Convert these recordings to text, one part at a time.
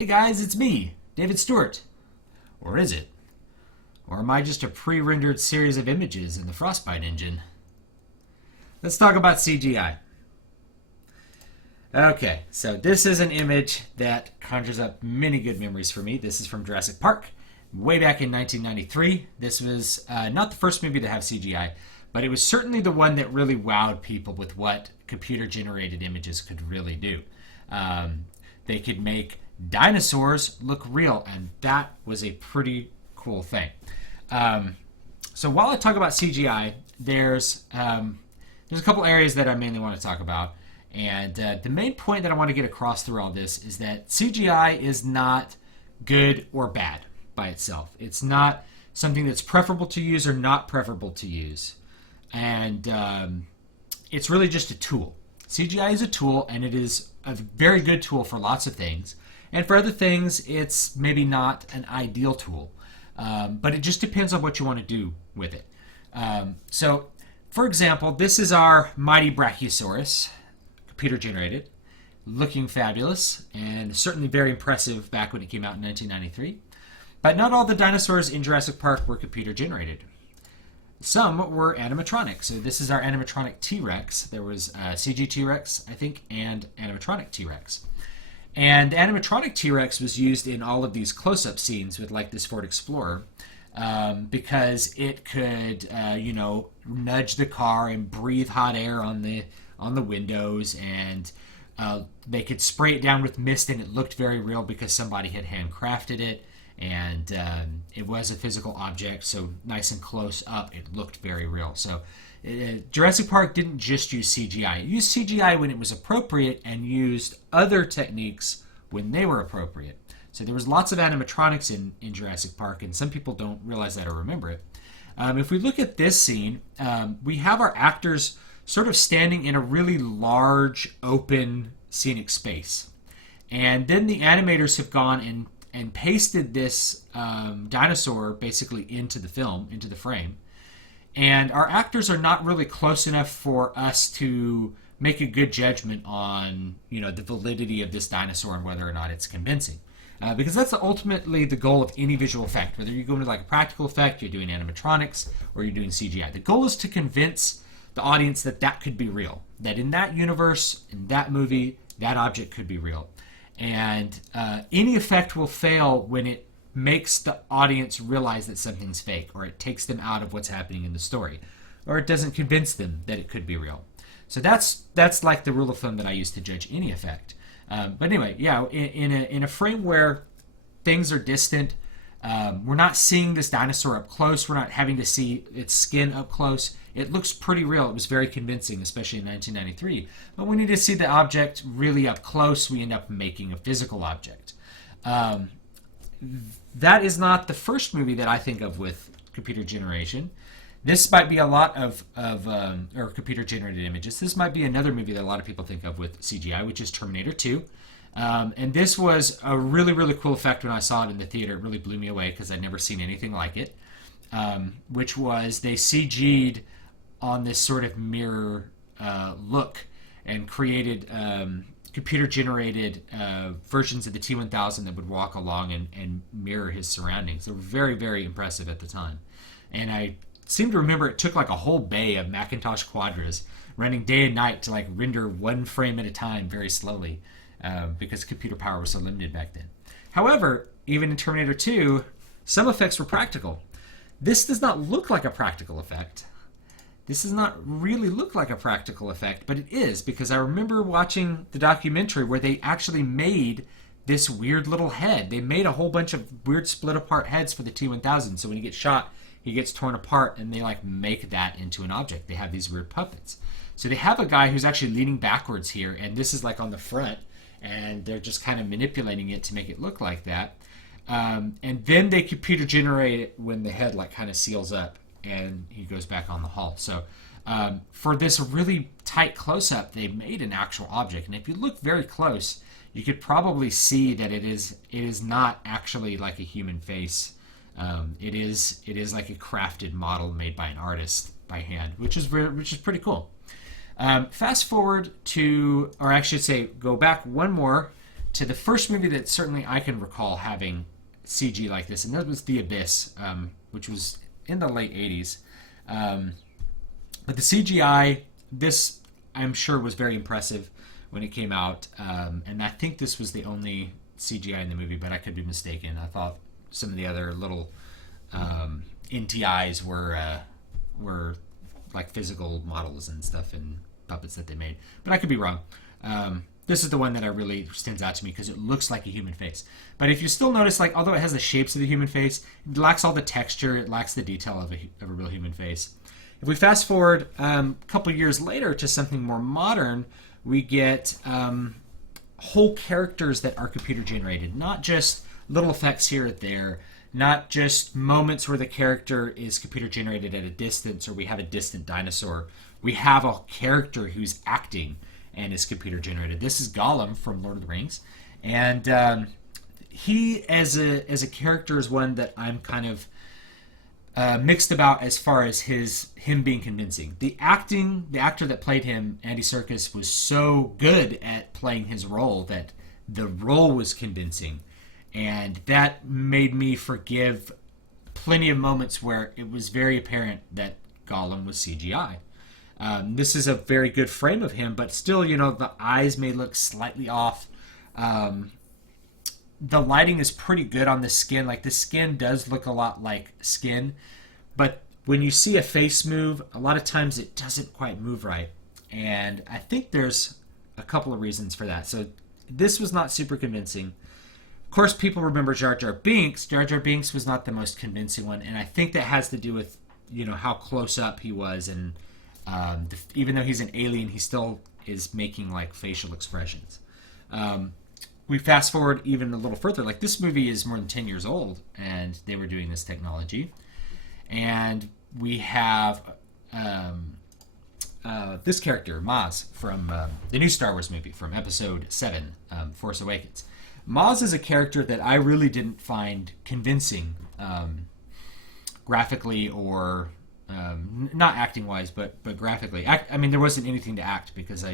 Hey guys, it's me, David Stewart. Or is it? Or am I just a pre-rendered series of images in the Frostbite engine? Let's talk about CGI. Okay, so this is an image that conjures up many good memories for me. This is from Jurassic Park, way back in 1993. This was not the first movie to have CGI, but it was certainly the one that really wowed people with what computer-generated images could really do. They could make dinosaurs look real, and that was a pretty cool thing. So while I talk about CGI, there's a couple areas that I mainly want to talk about. And the main point that I want to get across through all this is that CGI is not good or bad by itself. It's not something that's preferable to use or not preferable to use. And it's really just a tool. CGI is a tool, and it is a very good tool for lots of things. And for other things, it's maybe not an ideal tool. But it just depends on what you want to do with it. So, for example, this is our mighty Brachiosaurus, computer generated, looking fabulous, and certainly very impressive back when it came out in 1993. But not all the dinosaurs in Jurassic Park were computer generated. Some were animatronic. So this is our animatronic T-Rex. There was CG T-Rex, I think, and animatronic T-Rex. And the animatronic T-Rex was used in all of these close-up scenes with like this Ford Explorer because it could, nudge the car and breathe hot air on the windows, and they could spray it down with mist, and it looked very real because somebody had handcrafted it, and it was a physical object, so nice and close up, it looked very real. So Jurassic Park didn't just use CGI. It used CGI when it was appropriate and used other techniques when they were appropriate. So there was lots of animatronics in Jurassic Park, and some people don't realize that or remember it. If we look at this scene, we have our actors sort of standing in a really large, open, scenic space. And then the animators have gone and pasted this dinosaur basically into the film, into the frame. And our actors are not really close enough for us to make a good judgment on, the validity of this dinosaur and whether or not it's convincing. Because that's ultimately the goal of any visual effect. Whether you're going to like a practical effect, you're doing animatronics, or you're doing CGI. The goal is to convince the audience that that could be real. That in that universe, in that movie, that object could be real. And any effect will fail when it makes the audience realize that something's fake, or it takes them out of what's happening in the story, or it doesn't convince them that it could be real. So that's like the rule of thumb that I use to judge any effect. But anyway, yeah, in a frame where things are distant, we're not seeing this dinosaur up close, we're not having to see its skin up close, it looks pretty real. It was very convincing, especially in 1993. But when we need to see the object really up close, we end up making a physical object. That is not the first movie that I think of with computer generation. This might be a lot of or computer-generated images. This might be another movie that a lot of people think of with CGI, which is Terminator 2. And this was a really, really cool effect when I saw it in the theater. It really blew me away because I'd never seen anything like it, which was they CG'd on this sort of mirror look and created computer-generated versions of the T-1000 that would walk along and mirror his surroundings. They were very, very impressive at the time. And I seem to remember it took like a whole bay of Macintosh Quadras running day and night to like render one frame at a time very slowly because computer power was so limited back then. However, even in Terminator 2, some effects were practical. This does not look like a practical effect. This does not really look like a practical effect, but it is, because I remember watching the documentary where they actually made this weird little head. They made a whole bunch of weird split apart heads for the T-1000, so when he gets shot, he gets torn apart, and they like make that into an object. They have these weird puppets. So they have a guy who's actually leaning backwards here, and this is like on the front, and they're just kind of manipulating it to make it look like that. And then they computer generate it when the head like kind of seals up and he goes back on the hull. So for this really tight close-up, they made an actual object. And if you look very close, you could probably see that it is not actually like a human face. It is like a crafted model made by an artist by hand, which is pretty cool. Fast forward to, or I should say, go back one more to the first movie that certainly I can recall having CG like this, and that was The Abyss, which was in the late 80s. But the CGI, this I'm sure was very impressive when it came out, and I think this was the only CGI in the movie, but I could be mistaken. I thought some of the other little NTIs were like physical models and stuff and puppets that they made, but I could be wrong. This is the one that really stands out to me because it looks like a human face. But if you still notice, like, although it has the shapes of the human face, it lacks all the texture, it lacks the detail of a real human face. If we fast forward a couple years later to something more modern, we get whole characters that are computer generated, not just little effects here or there, not just moments where the character is computer generated at a distance or we have a distant dinosaur. We have a character who's acting and is computer generated. This is Gollum from Lord of the Rings, and he as a character is one that I'm kind of mixed about as far as him being convincing. The actor that played him, Andy Serkis, was so good at playing his role that the role was convincing, and that made me forgive plenty of moments where it was very apparent that Gollum was CGI. This is a very good frame of him, but still, the eyes may look slightly off. The lighting is pretty good on the skin. Like, the skin does look a lot like skin, but when you see a face move, a lot of times it doesn't quite move right. And I think there's a couple of reasons for that. So this was not super convincing. Of course, people remember Jar Jar Binks. Jar Jar Binks was not the most convincing one, and I think that has to do with, how close up he was, and even though he's an alien, he still is making like facial expressions. We fast forward even a little further. Like, this movie is more than 10 years old, and they were doing this technology. And we have this character, Maz, from the new Star Wars movie, from Episode 7, Force Awakens. Maz is a character that I really didn't find convincing graphically or not acting wise, but graphically. I mean, there wasn't anything to act because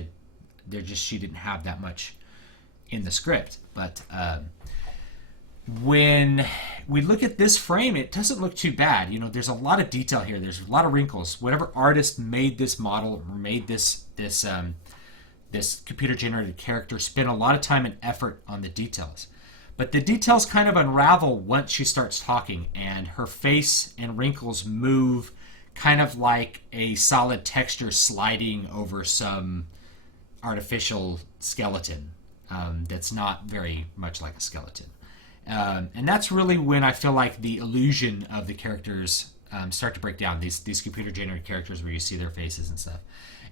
she didn't have that much in the script. But when we look at this frame, it doesn't look too bad. There's a lot of detail here. There's a lot of wrinkles. Whatever artist made this model or made this computer generated character spent a lot of time and effort on the details. But the details kind of unravel once she starts talking, and her face and wrinkles move kind of like a solid texture sliding over some artificial skeleton that's not very much like a skeleton. And that's really when I feel like the illusion of the characters start to break down, these computer-generated characters where you see their faces and stuff.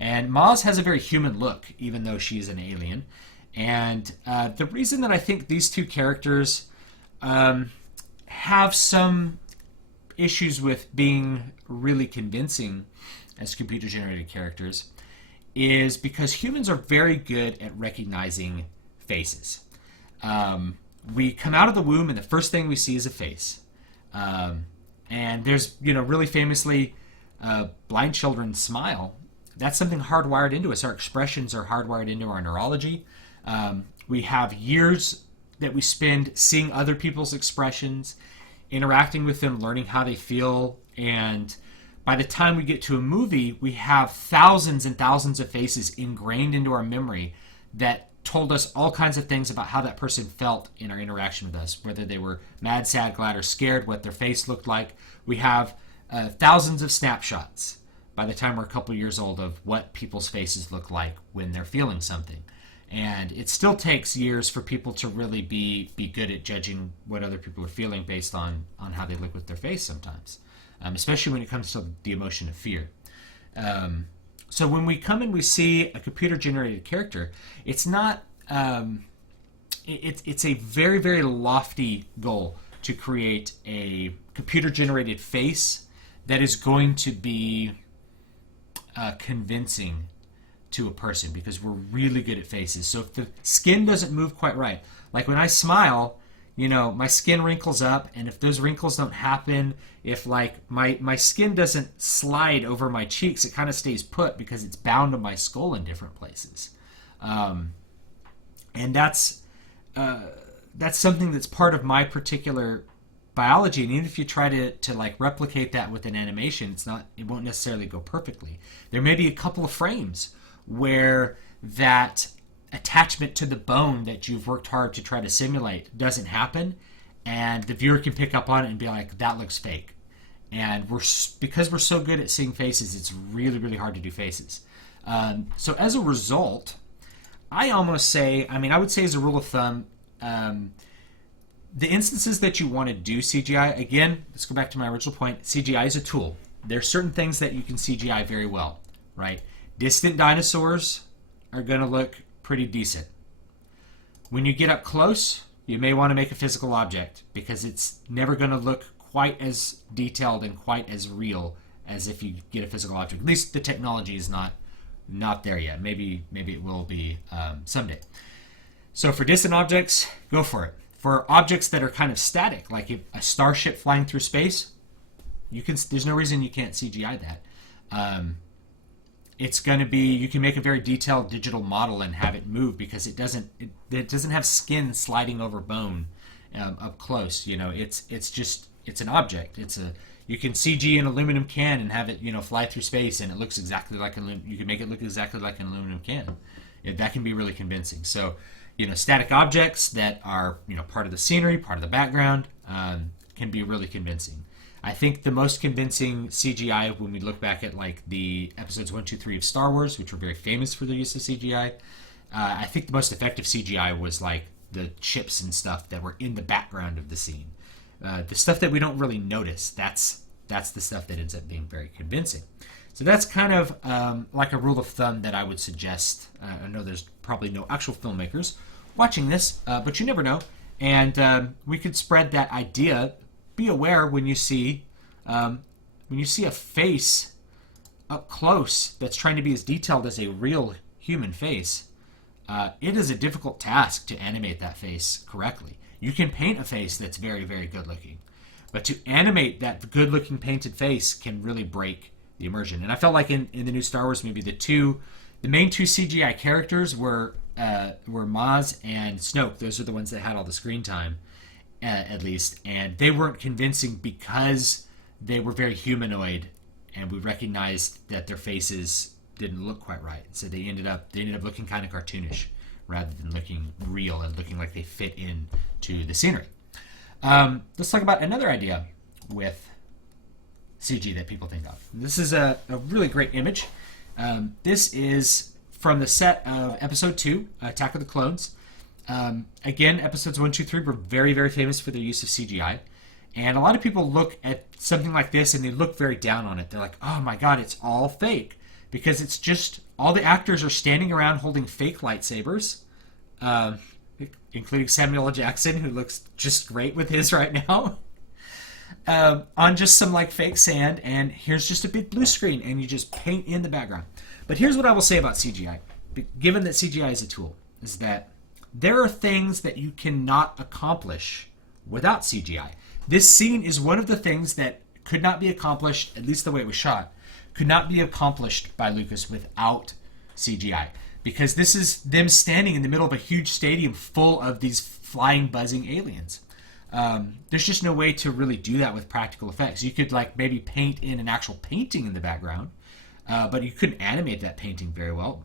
And Maz has a very human look, even though she's an alien. And the reason that I think these two characters have some issues with being really convincing as computer-generated characters is because humans are very good at recognizing faces. We come out of the womb and the first thing we see is a face. And there's, really famously, blind children smile. That's something hardwired into us. Our expressions are hardwired into our neurology. We have years that we spend seeing other people's expressions, interacting with them, learning how they feel, and by the time we get to a movie, we have thousands and thousands of faces ingrained into our memory that told us all kinds of things about how that person felt in our interaction with us, whether they were mad, sad, glad, or scared, what their face looked like. We have thousands of snapshots by the time we're a couple years old of what people's faces look like when they're feeling something. And it still takes years for people to really be good at judging what other people are feeling based on how they look with their face sometimes, especially when it comes to the emotion of fear. So when we come and we see a computer-generated character, it's not. It's a very, very lofty goal to create a computer-generated face that is going to be convincing to a person, because we're really good at faces. So if the skin doesn't move quite right, like when I smile, my skin wrinkles up, and if those wrinkles don't happen, if like my skin doesn't slide over my cheeks, it kind of stays put because it's bound to my skull in different places. And that's that's something that's part of my particular biology, and even if you try to like replicate that with an animation, it won't necessarily go perfectly. There may be a couple of frames where that attachment to the bone that you've worked hard to try to simulate doesn't happen, and the viewer can pick up on it and be like, that looks fake. And because we're so good at seeing faces, it's really, really hard to do faces. So as a result, I would say as a rule of thumb, the instances that you want to do CGI, again, let's go back to my original point, CGI is a tool. There are certain things that you can CGI very well, right? Distant dinosaurs are going to look pretty decent. When you get up close, you may want to make a physical object because it's never going to look quite as detailed and quite as real as if you get a physical object. At least the technology is not there yet. Maybe it will be someday. So for distant objects, go for it. For objects that are kind of static, like a starship flying through space, there's no reason you can't CGI that. It's going to be, you can make a very detailed digital model and have it move because it doesn't have skin sliding over bone up close. It's an object. You can CG an aluminum can and have it fly through space, and it looks exactly like you can make it look exactly like an aluminum can. That can be really convincing. So static objects that are part of the scenery, part of the background, can be really convincing. I think the most convincing CGI, when we look back at like the episodes 1, 2, 3 of Star Wars, which were very famous for the use of CGI, I think the most effective CGI was like the chips and stuff that were in the background of the scene. The stuff that we don't really notice, that's the stuff that ends up being very convincing. So that's kind of like a rule of thumb that I would suggest. I know there's probably no actual filmmakers watching this, but you never know. And we could spread that idea. Be aware when you see a face up close that's trying to be as detailed as a real human face. It is a difficult task to animate that face correctly. You can paint a face that's very, very good looking, but to animate that good looking painted face can really break the immersion. And I felt like in the new Star Wars movie, the main two CGI characters were Maz and Snoke. Those are the ones that had all the screen time, at least, and they weren't convincing because they were very humanoid, and we recognized that their faces didn't look quite right. So they ended up looking kind of cartoonish rather than looking real and looking like they fit in to the scenery. Let's talk about another idea with CG that people think of. This is a really great image. This is from the set of Episode 2, Attack of the Clones. Again, Episodes 1, 2, 3 were very, very famous for their use of CGI. And a lot of people look at something like this and they look very down on it. They're like, oh my god, it's all fake. Because it's just, all the actors are standing around holding fake lightsabers, including Samuel L. Jackson, who looks just great with his right now, on just some like fake sand, and here's just a big blue screen, and you just paint in the background. But here's what I will say about CGI, given that CGI is a tool, is that there are things that you cannot accomplish without CGI. This scene is one of the things that could not be accomplished, at least the way it was shot, could not be accomplished by Lucas without CGI. Because this is them standing in the middle of a huge stadium full of these flying, buzzing aliens. There's just no way to really do that with practical effects. You could like maybe paint in an actual painting in the background, but you couldn't animate that painting very well.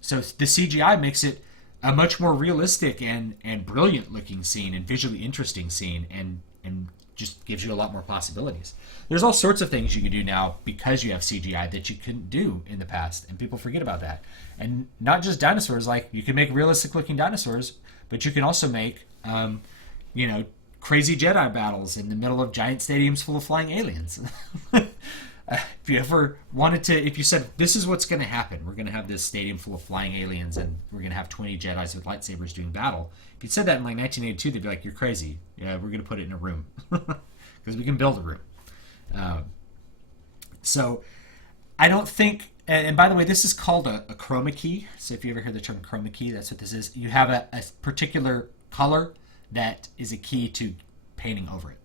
So the CGI makes it a much more realistic and brilliant looking scene and visually interesting scene, and just gives you a lot more possibilities. There's all sorts of things you can do now because you have CGI that you couldn't do in the past, and people forget about that. And not just dinosaurs, like you can make realistic looking dinosaurs, but you can also make crazy Jedi battles in the middle of giant stadiums full of flying aliens. If you ever wanted to, if you said, this is what's going to happen, we're going to have this stadium full of flying aliens and we're going to have 20 Jedis with lightsabers doing battle. If you said that in like 1982, they'd be like, you're crazy. Yeah, we're going to put it in a room. Because we can build a room. So I don't think, and by the way, this is called a chroma key. So if you ever heard the term chroma key, that's what this is. You have a particular color that is a key to painting over it.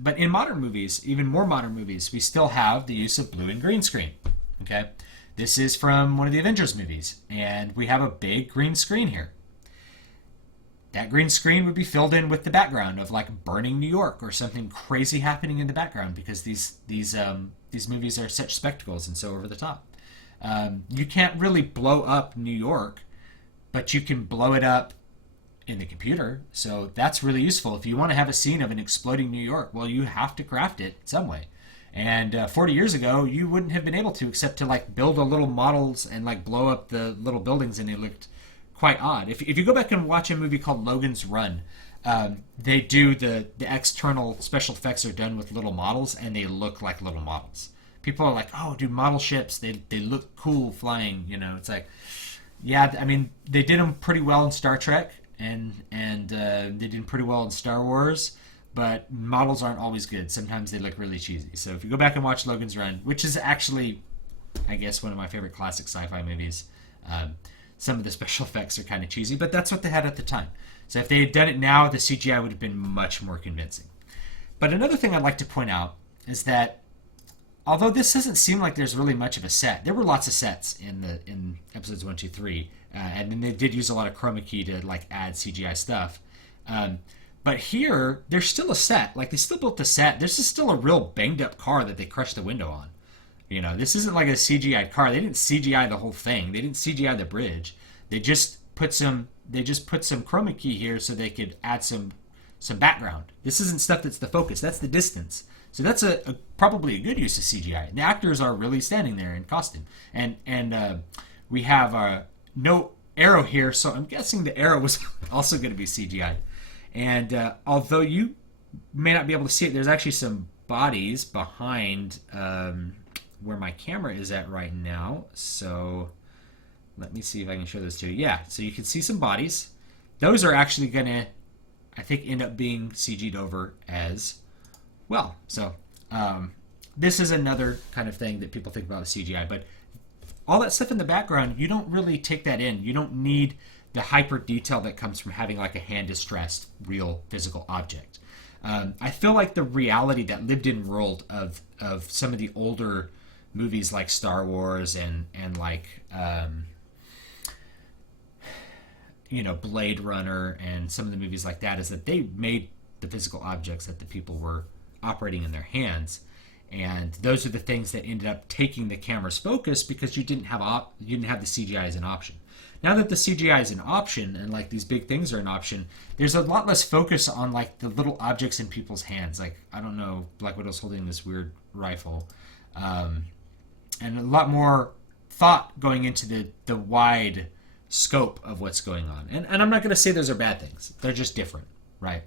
But in modern movies, even more modern movies, we still have the use of blue and green screen. Okay, this is from one of the Avengers movies, and we have a big green screen here. that green screen would be filled in with the background of like burning New York or something crazy happening in the background, because these movies are such spectacles and so over the top. You can't really blow up New York, but you can blow it up in the computer. So that's really useful. If you want to have a scene of an exploding New York, well, you have to craft it some way. And 40 years ago, you wouldn't have been able to, except to like build a little models and like blow up the little buildings, and they looked quite odd. If you go back and watch a movie called Logan's Run, they do the external special effects are done with little models, and they look like little models. People are like, oh, dude, model ships, they look cool flying. You know, it's like, yeah, I mean, they did them pretty well in Star Trek, and they did pretty well in Star Wars, but models aren't always good. Sometimes they look really cheesy. So if you go back and watch Logan's Run, which is actually, I guess, one of my favorite classic sci-fi movies, some of the special effects are kind of cheesy, but that's what they had at the time. So if they had done it now, the CGI would have been much more convincing. But another thing I'd like to point out is that although this doesn't seem like there's really much of a set, there were lots of sets in episodes 1, 2, 3, and then they did use a lot of Chroma Key to like add CGI stuff. But here, there's still a set. Like, they still built the set. There's just still a real banged up car that they crushed the window on. You know, this isn't like a CGI car. They didn't CGI the whole thing. They didn't CGI the bridge. They just put some Chroma Key here so they could add some background. This isn't stuff that's the focus. That's the distance. So that's probably a good use of CGI. The actors are really standing there in costume. And we have no arrow here, so I'm guessing the arrow was also going to be CGI. And although you may not be able to see it, there's actually some bodies behind where my camera is at right now. So let me see if I can show this to you. Yeah, so you can see some bodies. Those are actually going to, I think, end up being CG'd over as well. So this is another kind of thing that people think about with CGI. But all that stuff in the background, you don't really take that in. You don't need the hyper detail that comes from having like a hand distressed real physical object. I feel like the reality, that lived in world of some of the older movies like Star Wars and like Blade Runner and some of the movies like that, is that they made the physical objects that the people were operating in their hands, and those are the things that ended up taking the camera's focus, because you didn't have the CGI as an option. Now that the CGI is an option, and like these big things are an option, there's a lot less focus on like the little objects in people's hands. Like, I don't know, Black Widow's holding this weird rifle, and a lot more thought going into the wide scope of what's going on. And I'm not going to say those are bad things. They're just different, right?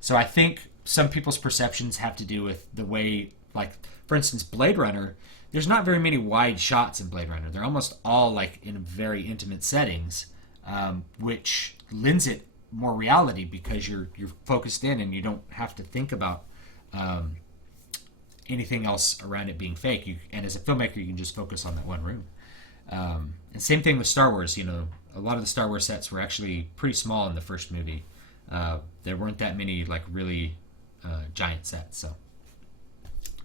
So I think some people's perceptions have to do with the way, like, for instance, Blade Runner, there's not very many wide shots in Blade Runner. They're almost all like in very intimate settings, which lends it more reality, because you're focused in and you don't have to think about anything else around it being fake. And as a filmmaker, you can just focus on that one room. And same thing with Star Wars. You know, a lot of the Star Wars sets were actually pretty small in the first movie. There weren't that many like really giant sets. So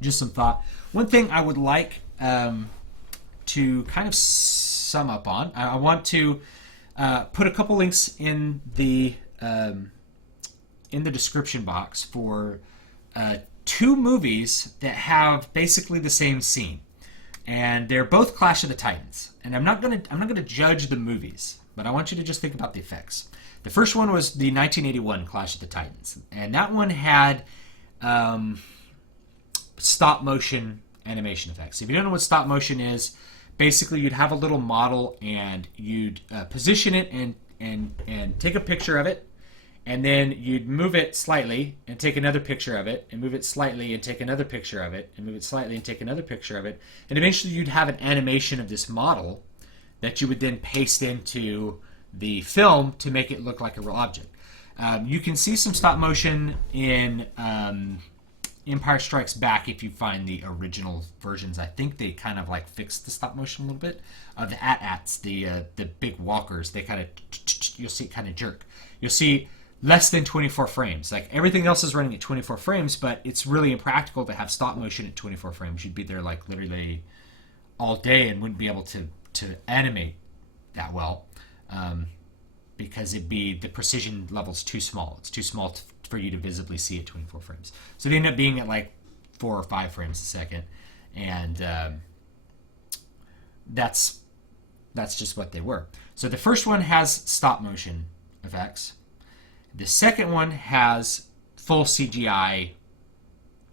just some thought. One thing I would like to kind of sum up on, I want to put a couple links in the description box for two movies that have basically the same scene, and they're both Clash of the Titans. And I'm not gonna judge the movies, but I want you to just think about the effects. The first one was the 1981 Clash of the Titans, and that one had stop motion animation effects. If you don't know what stop motion is, basically you'd have a little model and you'd position it and take a picture of it, and then you'd move it slightly and take another picture of it, and move it slightly and take another picture of it, and move it slightly and take another picture of it, and eventually you'd have an animation of this model that you would then paste into the film to make it look like a real object. You can see some stop motion in Empire Strikes Back if you find the original versions. I think they kind of like fixed the stop motion a little bit. The AT-ATs, the big walkers, they kind of, you'll see it kind of jerk. You'll see less than 24 frames. Like, everything else is running at 24 frames, but it's really impractical to have stop motion at 24 frames. You'd be there like literally all day and wouldn't be able to animate that well. because the precision level's too small. It's too small for you to visibly see at 24 frames. So they end up being at like 4 or 5 frames a second, and that's just what they were. So the first one has stop motion effects. The second one has full CGI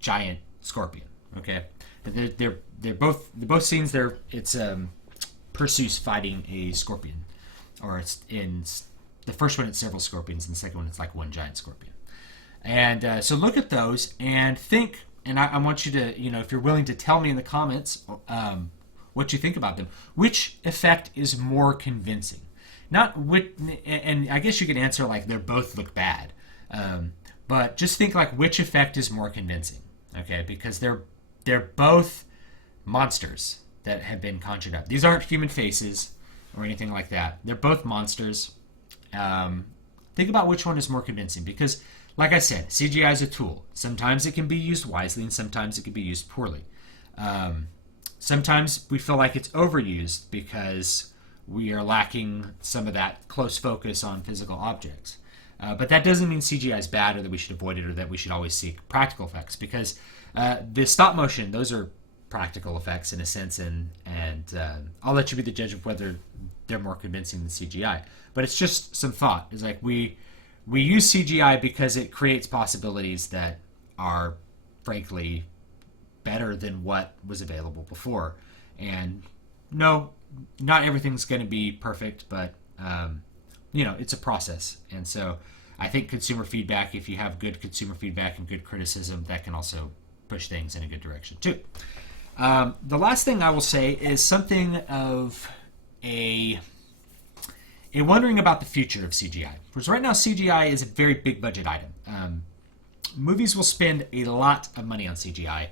giant scorpion. Okay, they're both scenes. It's Perseus fighting a scorpion, or it's in the first one it's several scorpions, and the second one it's like one giant scorpion. And so look at those and think. And I want you to, if you're willing to tell me in the comments what you think about them, which effect is more convincing? Not which, and I guess you could answer like they both look bad, but just think like which effect is more convincing, okay? Because they're both monsters that have been conjured up. These aren't human faces or anything like that. They're both monsters. Think about which one is more convincing, because like I said, CGI is a tool. Sometimes it can be used wisely, and sometimes it can be used poorly. Sometimes we feel like it's overused because we are lacking some of that close focus on physical objects. But that doesn't mean CGI is bad, or that we should avoid it, or that we should always seek practical effects, because the stop motion, those are practical effects in a sense, and I'll let you be the judge of whether they're more convincing than CGI. But it's just some thought. It's like we use CGI because it creates possibilities that are, frankly, better than what was available before. And no, not everything's going to be perfect, but it's a process. And so I think consumer feedback, if you have good consumer feedback and good criticism, that can also push things in a good direction too. The last thing I will say is something of a wondering about the future of CGI. Because right now CGI is a very big budget item. Movies will spend a lot of money on CGI,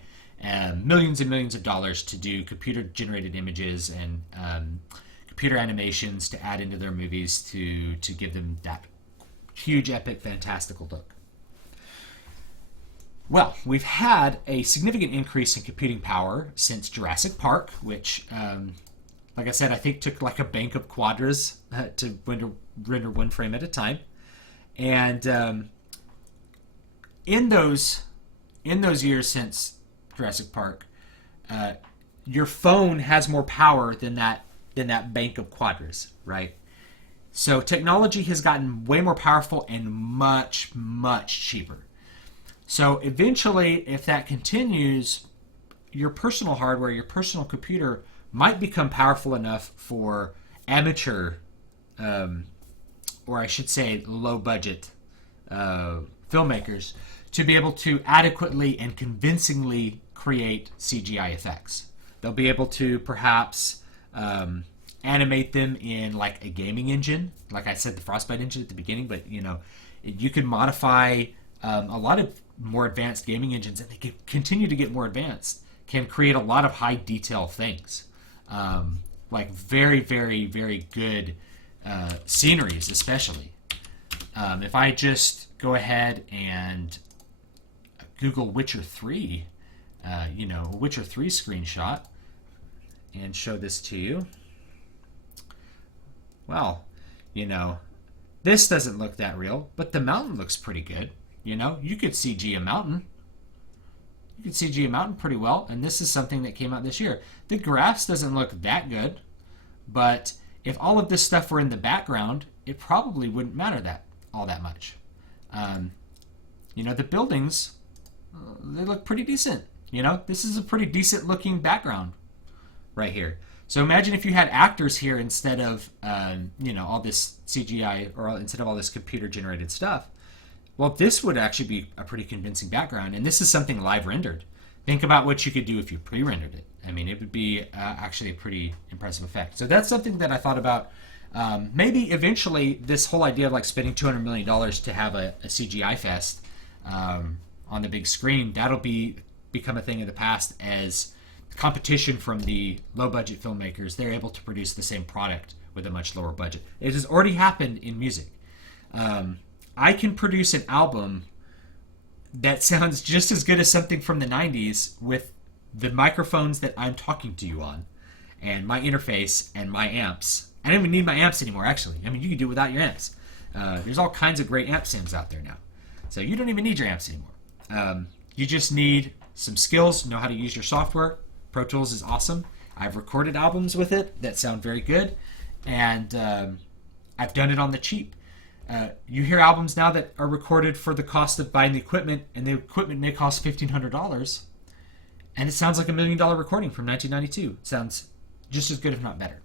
millions and millions of dollars to do computer-generated images and computer animations to add into their movies to give them that huge, epic, fantastical look. Well, we've had a significant increase in computing power since Jurassic Park, which, like I said, I think took like a bank of quadras to render one frame at a time. And in those years since Jurassic Park, your phone has more power than that bank of quadras, right? So technology has gotten way more powerful and much, much cheaper. So eventually, if that continues, your personal hardware, your personal computer might become powerful enough for amateur, or I should say low-budget filmmakers to be able to adequately and convincingly create CGI effects. They'll be able to perhaps animate them in like a gaming engine, like I said, the Frostbite engine at the beginning, but you can modify a lot of more advanced gaming engines, and they can continue to get more advanced, can create a lot of high detail things, like very, very, very good sceneries, especially. If I just go ahead and Google Witcher 3, a Witcher 3 screenshot, and show this to you. Well, this doesn't look that real, but the mountain looks pretty good. You could CG a mountain. You could CG a mountain pretty well, and this is something that came out this year. The graphs doesn't look that good, but if all of this stuff were in the background, it probably wouldn't matter all that much. The buildings, they look pretty decent. This is a pretty decent looking background right here. So imagine if you had actors here instead of all this CGI, or instead of all this computer generated stuff. Well, this would actually be a pretty convincing background, and this is something live rendered. Think about what you could do if you pre-rendered it. I mean, it would be actually a pretty impressive effect. So that's something that I thought about. Maybe eventually this whole idea of like spending $200 million to have a CGI fest on the big screen, that'll become a thing of the past as competition from the low-budget filmmakers. They're able to produce the same product with a much lower budget. It has already happened in music. I can produce an album that sounds just as good as something from the 90s with the microphones that I'm talking to you on, and my interface and my amps. I don't even need my amps anymore, actually. I mean, you can do it without your amps. There's all kinds of great amp sims out there now. So you don't even need your amps anymore. You just need some skills, know how to use your software. Pro Tools is awesome. I've recorded albums with it that sound very good, and I've done it on the cheap. You hear albums now that are recorded for the cost of buying the equipment, and the equipment may cost $1,500, and it sounds like $1 million recording from 1992. It sounds just as good, if not better.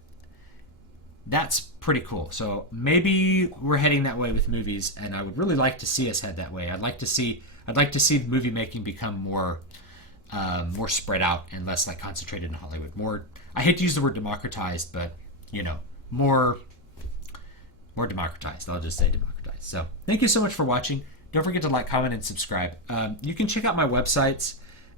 That's pretty cool. So maybe we're heading that way with movies, and I would really like to see us head that way. I'd like to see movie making become more spread out and less like concentrated in Hollywood. More, I hate to use the word democratized, but more democratized. I'll just say democratized. So thank you so much for watching. Don't forget to like, comment, and subscribe. You can check out my websites.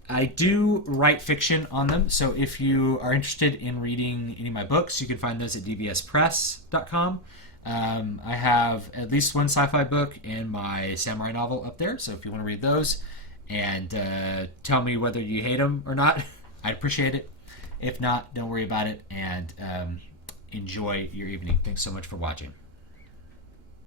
I do write fiction on them, so if you are interested in reading any of my books, you can find those at dvspress.com. I have at least one sci-fi book and my samurai novel up there, so if you want to read those and tell me whether you hate them or not, I'd appreciate it. If not, don't worry about it, and enjoy your evening. Thanks so much for watching.